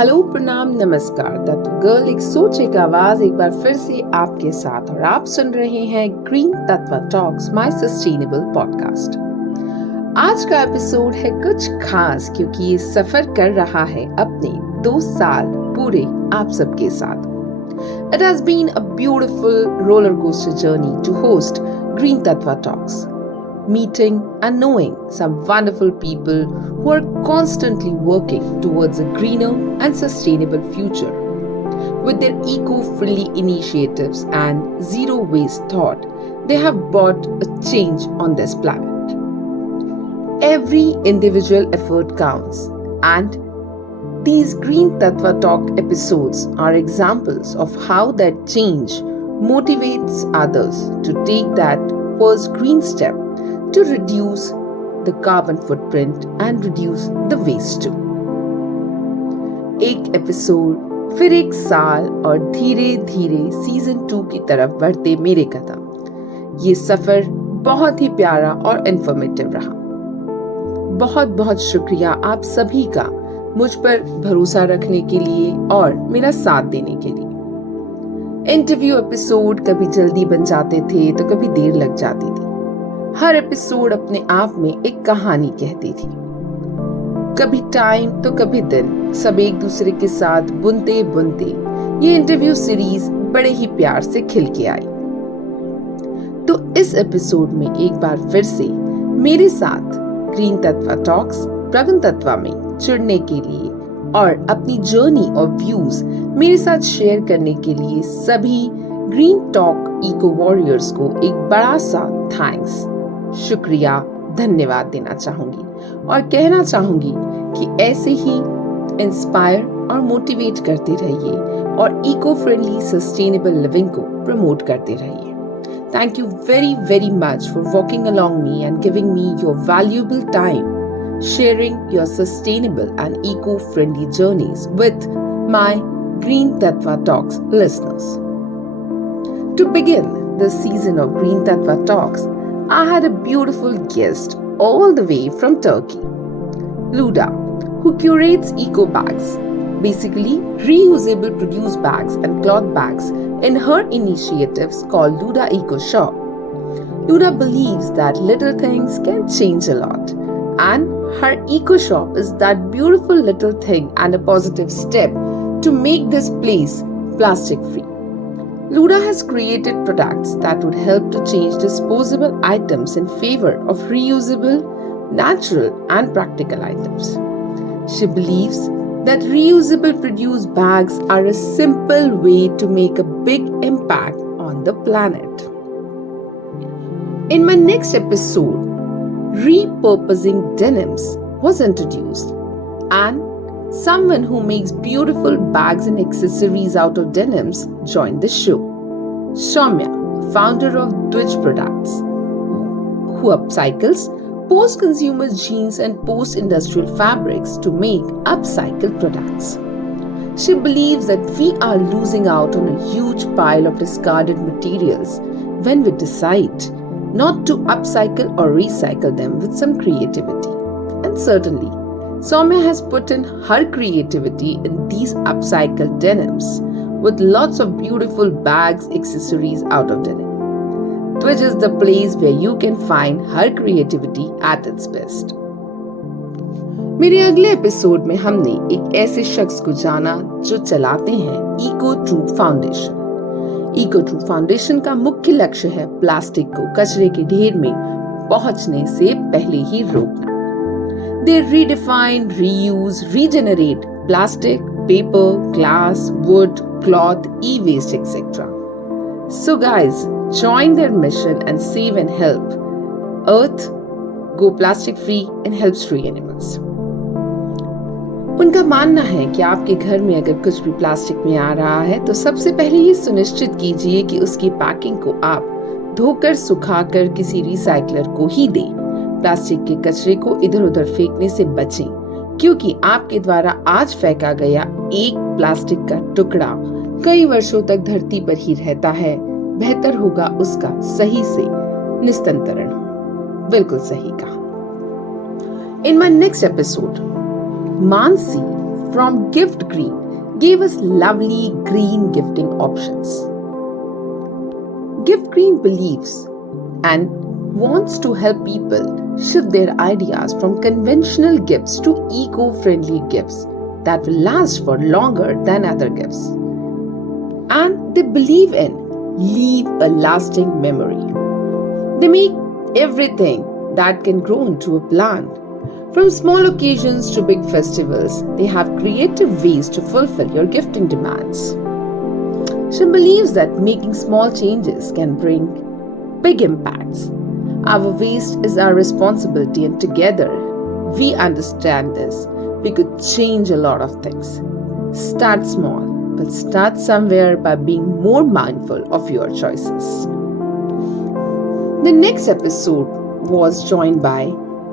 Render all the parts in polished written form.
Hello, प्रणाम, नमस्कार। तत्व गर्ल एक सोच एक आवाज एक बार फिर से आपके साथ और आप सुन रहे हैं green Tatva talks my sustainable podcast. आज का एपिसोड है कुछ खास क्योंकि ये सफर कर रहा है अपने 2 साल पूरे आप सबके साथ। It has been a beautiful roller coaster journey to host Green Tatva Talks, meeting and knowing some wonderful people who are constantly working towards a greener and sustainable future. With their eco-friendly initiatives and zero-waste thought, they have brought a change on this planet. Every individual effort counts, and these Green Tatva Talk episodes are examples of how that change motivates others to take that first green step to reduce the carbon footprint and reduce the waste too. एक episode, फिर एक साल और धीरे धीरे season 2 की तरफ बढ़ते मेरे कदम। ये सफर बहुत ही प्यारा और इंफॉर्मेटिव रहा। बहुत बहुत शुक्रिया आप सभी का मुझ पर भरोसा रखने के लिए और मेरा साथ देने के लिए। इंटरव्यू एपिसोड कभी जल्दी बन जाते थे तो कभी देर लग जाती थी। हर एपिसोड अपने आप में एक कहानी कहती थी। कभी टाइम तो कभी दिन, सब एक दूसरे के साथ बुनते बुनते ये इंटरव्यू सीरीज बड़े ही प्यार से खिल के आई। तो इस एपिसोड में एक बार फिर से मेरे साथ ग्रीन तत्वा टॉक्स प्रगन तत्वा में जुड़ने के लिए और अपनी जर्नी और व्यूज मेरे साथ शेयर करने के लिए सभी ग्रीन टॉक इको वॉरियर्स को एक बड़ा सा थैंक्स, शुक्रिया, धन्यवाद देना चाहूंगी और कहना चाहूंगी कि ऐसे ही इंस्पायर और मोटिवेट करते रहिए और इको फ्रेंडली सस्टेनेबल लिविंग को प्रमोट करते रहिए। Thank you very, very much for walking along me and giving me your valuable time, sharing your sustainable and eco-friendly journeys with my Green Tatva Talks listeners. To begin this season of Green Tatva Talks, I had a beautiful guest all the way from Turkey, Luda, who curates eco bags, basically reusable produce bags and cloth bags in her initiatives called Luda Eco Shop. Luda believes that little things can change a lot, and her eco shop is that beautiful little thing and a positive step to make this place plastic free. Luda has created products that would help to change disposable items in favor of reusable, natural and practical items. She believes that reusable produce bags are a simple way to make a big impact on the planet. In my next episode, repurposing denims was introduced, and someone who makes beautiful bags and accessories out of denims joined the show. Soumya, founder of Twitch Products, who upcycles post-consumer jeans and post-industrial fabrics to make upcycled products. She believes that we are losing out on a huge pile of discarded materials when we decide not to upcycle or recycle them with some creativity. And certainly, Soumya has put in her creativity in these upcycled denims with lots of beautiful bags, accessories out of denim. Twitch is the place where you can find her creativity at its best. मेरे अगले episode में हमने एक ऐसे शख्स को जाना जो चलाते हैं eco true foundation. Eco true foundation का मुख्य लक्ष्य है प्लास्टिक को कचरे के ढेर में पहुंचने से पहले ही रोकना। They redefine, reuse, regenerate plastic, paper, glass, wood, cloth, e-waste, etc. So guys, join their mission and save and help Earth go plastic free and help stray animals. उनका मानना है कि आपके घर में अगर कुछ भी प्लास्टिक में आ रहा है तो सबसे पहले ये सुनिश्चित कीजिए कि उसकी पैकिंग को आप धोकर सुखाकर किसी रिसाइकलर को ही दें। प्लास्टिक के कचरे को इधर उधर फेंकने से बचें, क्योंकि आपके द्वारा आज फेंका गया एक प्लास्टिक का टुकड़ा कई वर्षों तक धरती पर ही रहता है। बेहतर होगा उसका सही से निस्तारण। बिल्कुल सही कहा। In my next episode, Mansi, from Gift Green gave us lovely green gifting options. Gift Green believes and wants to help people shift their ideas from conventional gifts to eco-friendly gifts that will last for longer than other gifts. And they believe in leave a lasting memory. They make everything that can grow into a plant. From small occasions to big festivals, they have creative ways to fulfill your gifting demands. She believes that making small changes can bring big impacts. Our waste is our responsibility, and together we understand this. We could change a lot of things. Start small, but start somewhere by being more mindful of your choices. The next episode was joined by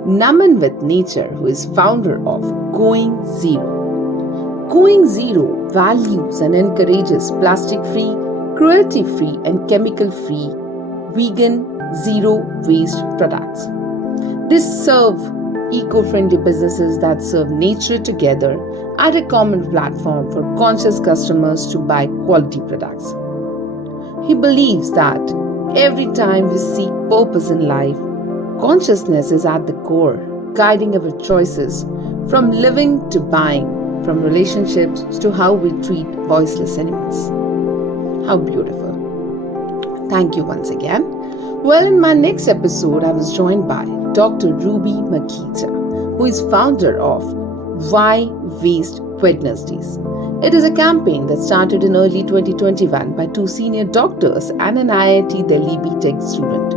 Naman with Nature, who is founder of Going Zero. Going Zero values and encourages plastic-free, cruelty-free and chemical-free, vegan, zero-waste products. They serve eco-friendly businesses that serve nature together at a common platform for conscious customers to buy quality products. He believes that every time we seek purpose in life, consciousness is at the core, guiding our choices from living to buying, from relationships to how we treat voiceless animals. How beautiful. Thank you once again. Well, in my next episode, I was joined by Dr. Ruby Makija, who is founder of Why Waste Wednesdays. It is a campaign that started in early 2021 by two senior doctors and an IIT Delhi B.Tech student.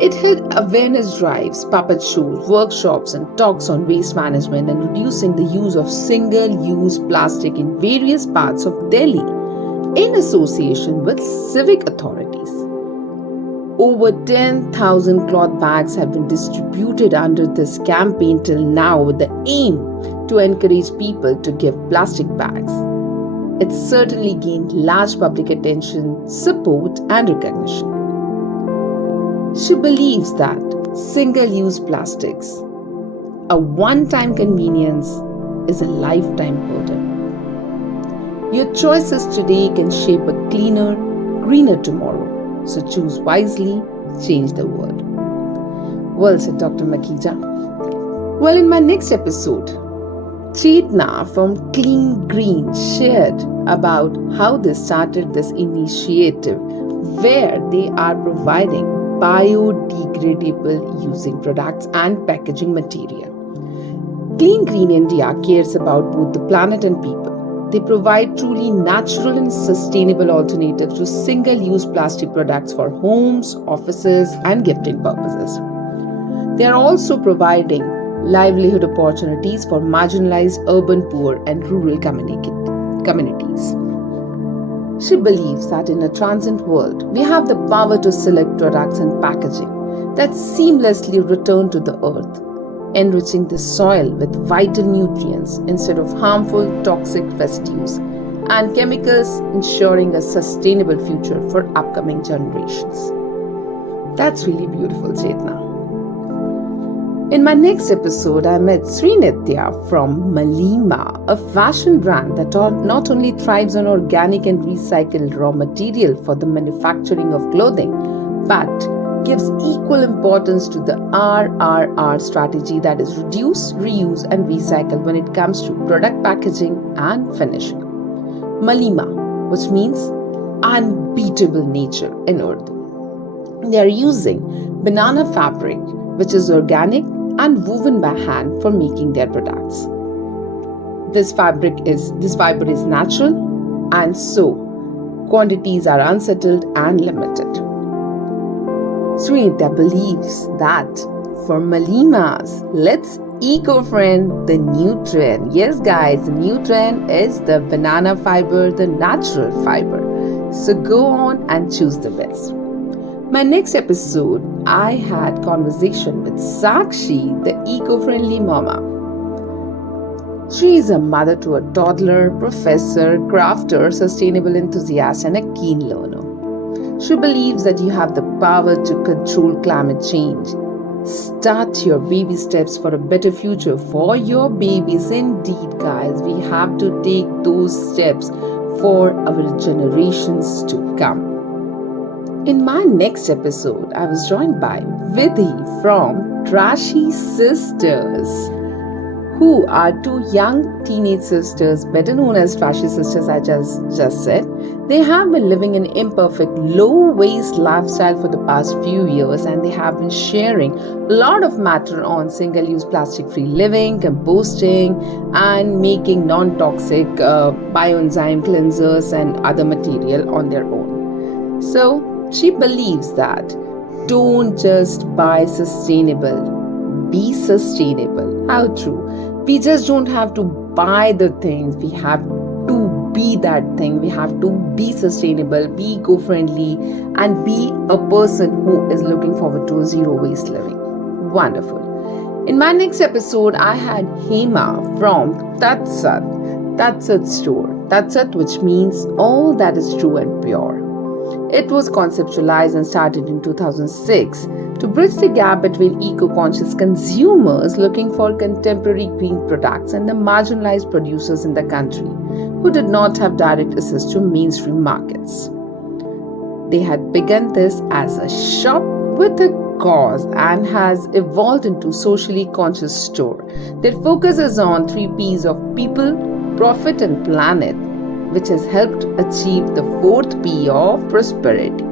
It held awareness drives, puppet shows, workshops, and talks on waste management and reducing the use of single-use plastic in various parts of Delhi in association with civic authorities. Over 10,000 cloth bags have been distributed under this campaign till now, with the aim to encourage people to give plastic bags. It certainly gained large public attention, support, and recognition. She believes that single-use plastics, a one-time convenience, is a lifetime burden. Your choices today can shape a cleaner, greener tomorrow. So choose wisely, change the world. Well said, Dr. Makija. Well, in my next episode, Chetna from Clean Green shared about how they started this initiative where they are providing biodegradable using products and packaging material. Clean Green India cares about both the planet and people. They provide truly natural and sustainable alternatives to single-use plastic products for homes, offices, and gifting purposes. They are also providing livelihood opportunities for marginalized urban poor and rural communities. She believes that in a transient world, we have the power to select products and packaging that seamlessly return to the earth, enriching the soil with vital nutrients instead of harmful toxic residues and chemicals, ensuring a sustainable future for upcoming generations. That's really beautiful, Chetna. In my next episode, I met Srinitya from Malima, a fashion brand that not only thrives on organic and recycled raw material for the manufacturing of clothing, but gives equal importance to the RRR strategy, that is reduce, reuse and recycle, when it comes to product packaging and finishing. Malima, which means unbeatable nature in Urdu. They are using banana fabric, which is organic and woven by hand for making their products. This fiber is natural, and so quantities are unsettled and limited. Srinitya believes that for Malimas, let's eco-friend the new trend. Yes guys, the new trend is the banana fiber, the natural fiber. So go on and choose the best. My next episode, I had conversation with Sakshi, the eco-friendly mama. She is a mother to a toddler, professor, crafter, sustainable enthusiast, and a keen learner. She believes that you have the power to control climate change Start your baby steps for a better future for your babies. Indeed, guys, we have to take those steps for our generations to come. In my next episode, I was joined by Vidhi from Trashy Sisters, who are two young teenage sisters, better known as Trashy Sisters, I just said. They have been living an imperfect, low-waste lifestyle for the past few years, and they have been sharing a lot of matter on single-use plastic-free living, composting, and making non-toxic bioenzyme cleansers and other material on their own. So, she believes that don't just buy sustainable, be sustainable. How true. We just don't have to buy the things, we have to be that thing. We have to be sustainable, be eco-friendly, and be a person who is looking forward to a zero-waste living. Wonderful. In my next episode, I had Hema from Tatsat store. Tatsat, which means all that is true and pure. It was conceptualized and started in 2006 to bridge the gap between eco-conscious consumers looking for contemporary green products and the marginalized producers in the country who did not have direct access to mainstream markets. They had begun this as a shop with a cause and has evolved into socially conscious store. Their focus is on 3 P's of people, profit and planet, which has helped achieve the 4th P of prosperity.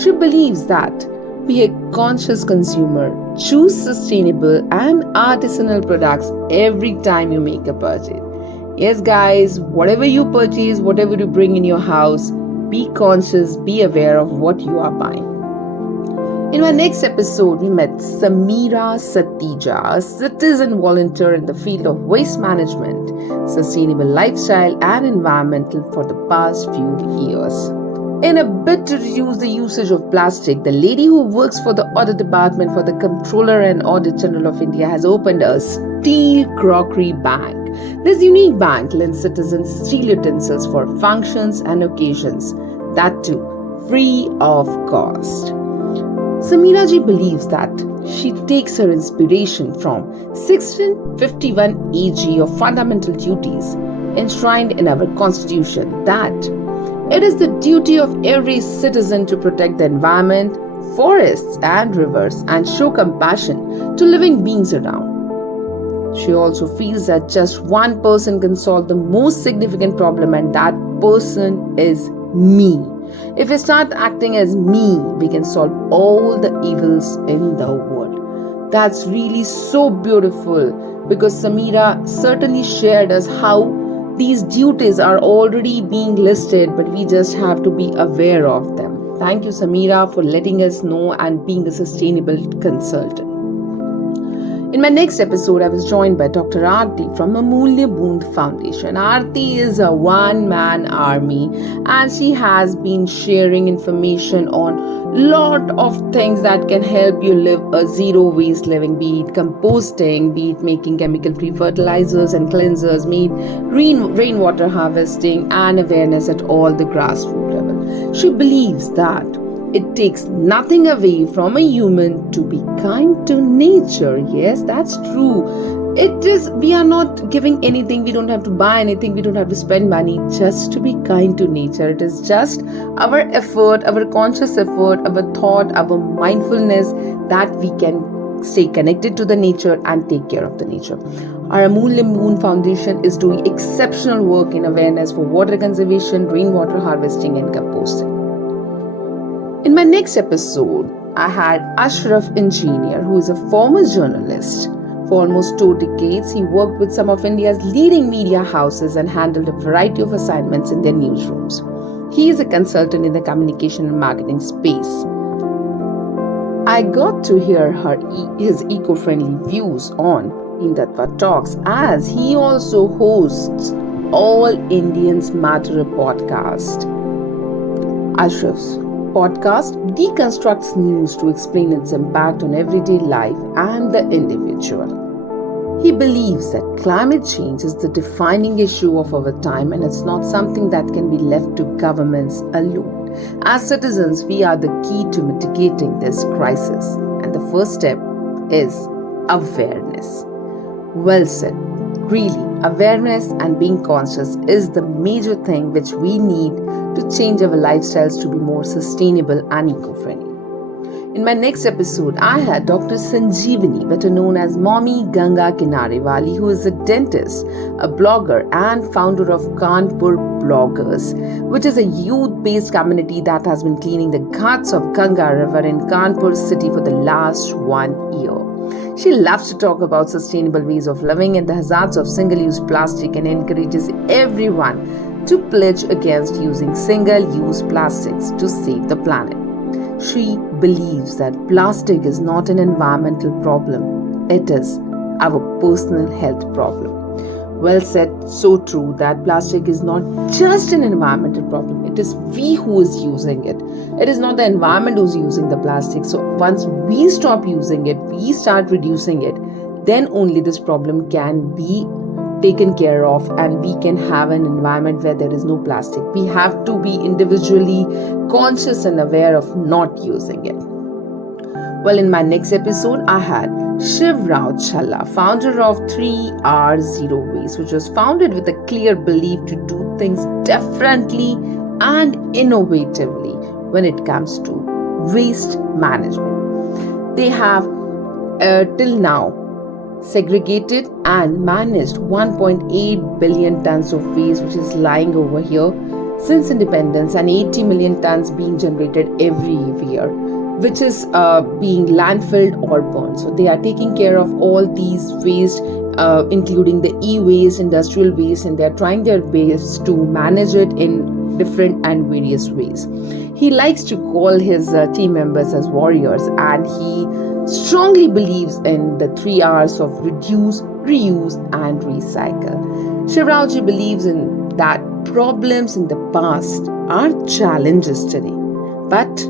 She believes that be a conscious consumer, choose sustainable and artisanal products every time you make a purchase. Yes, guys, whatever you purchase, whatever you bring in your house, be conscious, be aware of what you are buying. In my next episode, we met Samira Satija, a citizen volunteer in the field of waste management, sustainable lifestyle and environmental for the past few years. In a bid to reduce the usage of plastic, the lady who works for the audit department for the Comptroller and Audit General of India has opened a steel crockery bank. This unique bank lends citizens steel utensils for functions and occasions, that too free of cost. Samira ji believes that she takes her inspiration from 1651 AG of fundamental duties enshrined in our constitution, that it is the duty of every citizen to protect the environment, forests and rivers and show compassion to living beings around. She also feels that just one person can solve the most significant problem, and that person is me. If we start acting as me, we can solve all the evils in the world. That's really so beautiful, because Samira certainly shared us how these duties are already being listed, but we just have to be aware of them. Thank you, Samira, for letting us know and being a sustainable consultant. In my next episode, I was joined by Dr. Aarti from Amulya Boond Foundation. Aarti is a one-man army, and she has been sharing information on lot of things that can help you live a zero-waste living, be it composting, be it making chemical-free fertilizers and cleansers, be it rainwater harvesting, and awareness at all the grassroots level. She believes that it takes nothing away from a human to be kind to nature. Yes, that's true. We are not giving anything, we don't have to buy anything, we don't have to spend money just to be kind to nature. It is just our effort, our conscious effort, our thought, our mindfulness that we can stay connected to the nature and take care of the nature. Our Amulya Boond Foundation is doing exceptional work in awareness for water conservation, rainwater harvesting and composting. In my next episode, I had Ashraf Engineer, who is a former journalist. For almost 2 decades, he worked with some of India's leading media houses and handled a variety of assignments in their newsrooms. He is a consultant in the communication and marketing space. I got to hear his eco-friendly views on Tatva Talks, as he also hosts All Indians Matter podcast. Ashraf's podcast deconstructs news to explain its impact on everyday life and the individual. He believes that climate change is the defining issue of our time, and it's not something that can be left to governments alone. As citizens, we are the key to mitigating this crisis, and the first step is awareness. Well said. Really, awareness and being conscious is the major thing which we need to change our lifestyles to be more sustainable and eco-friendly. In my next episode, I had Dr. Sanjeevani, better known as Mommy Ganga Kinarewali, who is a dentist, a blogger, and founder of Kanpur Bloggers, which is a youth-based community that has been cleaning the ghats of Ganga River in Kanpur city for the last 1 year. She loves to talk about sustainable ways of living and the hazards of single-use plastic and encourages everyone to pledge against using single-use plastics to save the planet. She believes that plastic is not an environmental problem, it is our personal health problem. Well said, so true that plastic is not just an environmental problem, it is we who is using it. It is not the environment who's using the plastic. So once we stop using it, we start reducing it, then only this problem can be taken care of and we can have an environment where there is no plastic. We have to be individually conscious and aware of not using it. Well, in my next episode, I had Shivrao Challa, founder of 3R Zero Waste, which was founded with a clear belief to do things differently and innovatively when it comes to waste management. They have till now segregated and managed 1.8 billion tons of waste which is lying over here since independence, and 80 million tons being generated every year, which is being landfilled or burned. So they are taking care of all these waste, including the e-waste, industrial waste, and they are trying their best to manage it in different and various ways. He likes to call his team members as warriors, and he strongly believes in the 3 R's of reduce, reuse, and recycle. Shivrao believes in that problems in the past are challenges today, but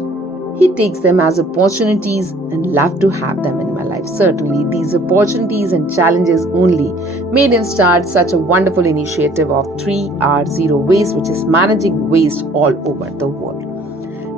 he takes them as opportunities and love to have them in my life. Certainly, these opportunities and challenges only made him start such a wonderful initiative of 3R Zero Waste, which is managing waste all over the world.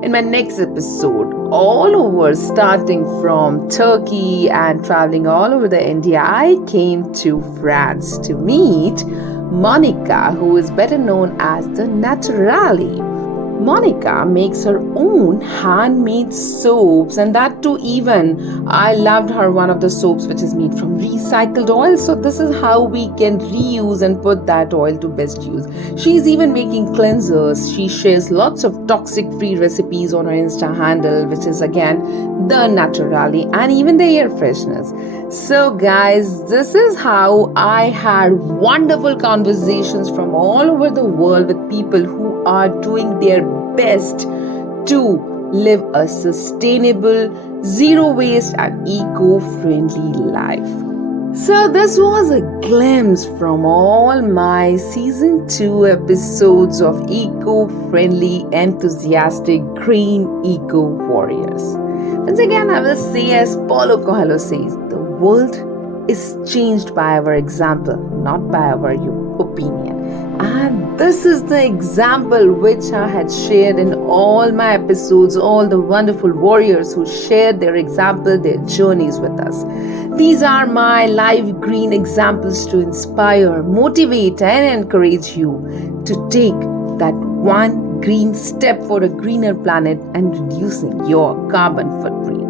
In my next episode, all over, starting from Turkey and traveling all over the India, I came to France to meet Monica, who is better known as the Naturali. Monica makes her own handmade soaps, and that too, even I loved her one of the soaps which is made from recycled oil. So this is how we can reuse and put that oil to best use. She's even making cleansers. She shares lots of toxic free recipes on her Insta handle, which is again the Naturali, and even the air fresheners. So guys, this is how I had wonderful conversations from all over the world with people who are doing their best to live a sustainable, zero waste and eco-friendly life. So this was a glimpse from all my season 2 episodes of eco-friendly, enthusiastic, green eco warriors. Once again, I will say as Paulo Coelho says, the world is changed by our example, not by our opinion. And this is the example which I had shared in all my episodes, all the wonderful warriors who shared their example, their journeys with us. These are my live green examples to inspire, motivate, and encourage you to take that one green step for a greener planet and reducing your carbon footprint.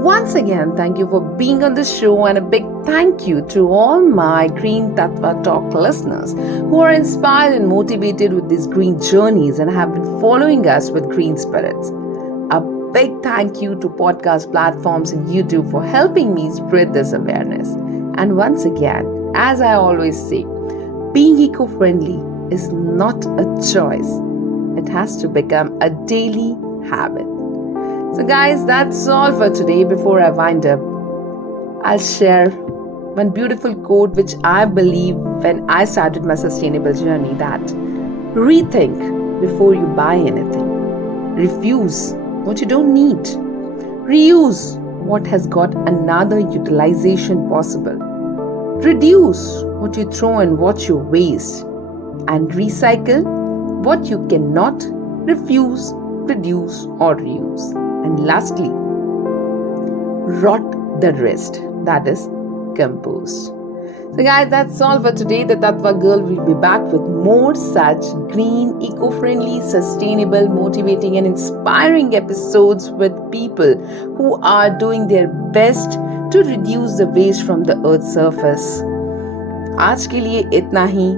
Once again, thank you for being on the show, and a big thank you to all my Green Tatva Talk listeners who are inspired and motivated with these green journeys and have been following us with green spirits. A big thank you to podcast platforms and YouTube for helping me spread this awareness. And once again, as I always say, being eco-friendly is not a choice. It has to become a daily habit. So guys, that's all for today. Before I wind up, I'll share one beautiful quote which I believe when I started my sustainable journey, that rethink before you buy anything. Refuse what you don't need. Reuse what has got another utilization possible. Reduce what you throw and what you waste. And recycle what you cannot refuse, reduce, or reuse. And lastly, rot the rest, that is compost. So guys, that's all for today. The Tatva Girl will be back with more such green, eco-friendly, sustainable, motivating and inspiring episodes with people who are doing their best to reduce the waste from the earth's surface. आज के लिए इतना ही.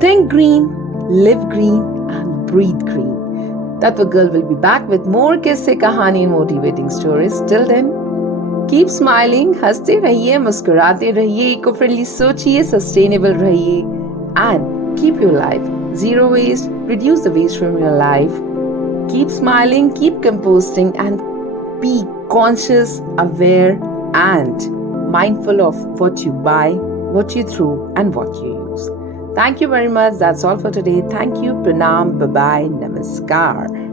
Think green, live green and breathe green. Tatva Girl will be back with more किस्से, कहानी and motivating stories. Till then, keep smiling, हंसते रहिए, मुस्कुराते रहिए, इको फ्रेंडली सोचिए, सस्टेनेबल रहिए and keep your life zero waste, reduce the waste from your life. Keep smiling, keep composting and be conscious, aware and mindful of what you buy, what you throw and what you use. Thank you very much. That's all for today. Thank you. Pranam. Bye-bye. Namaskar.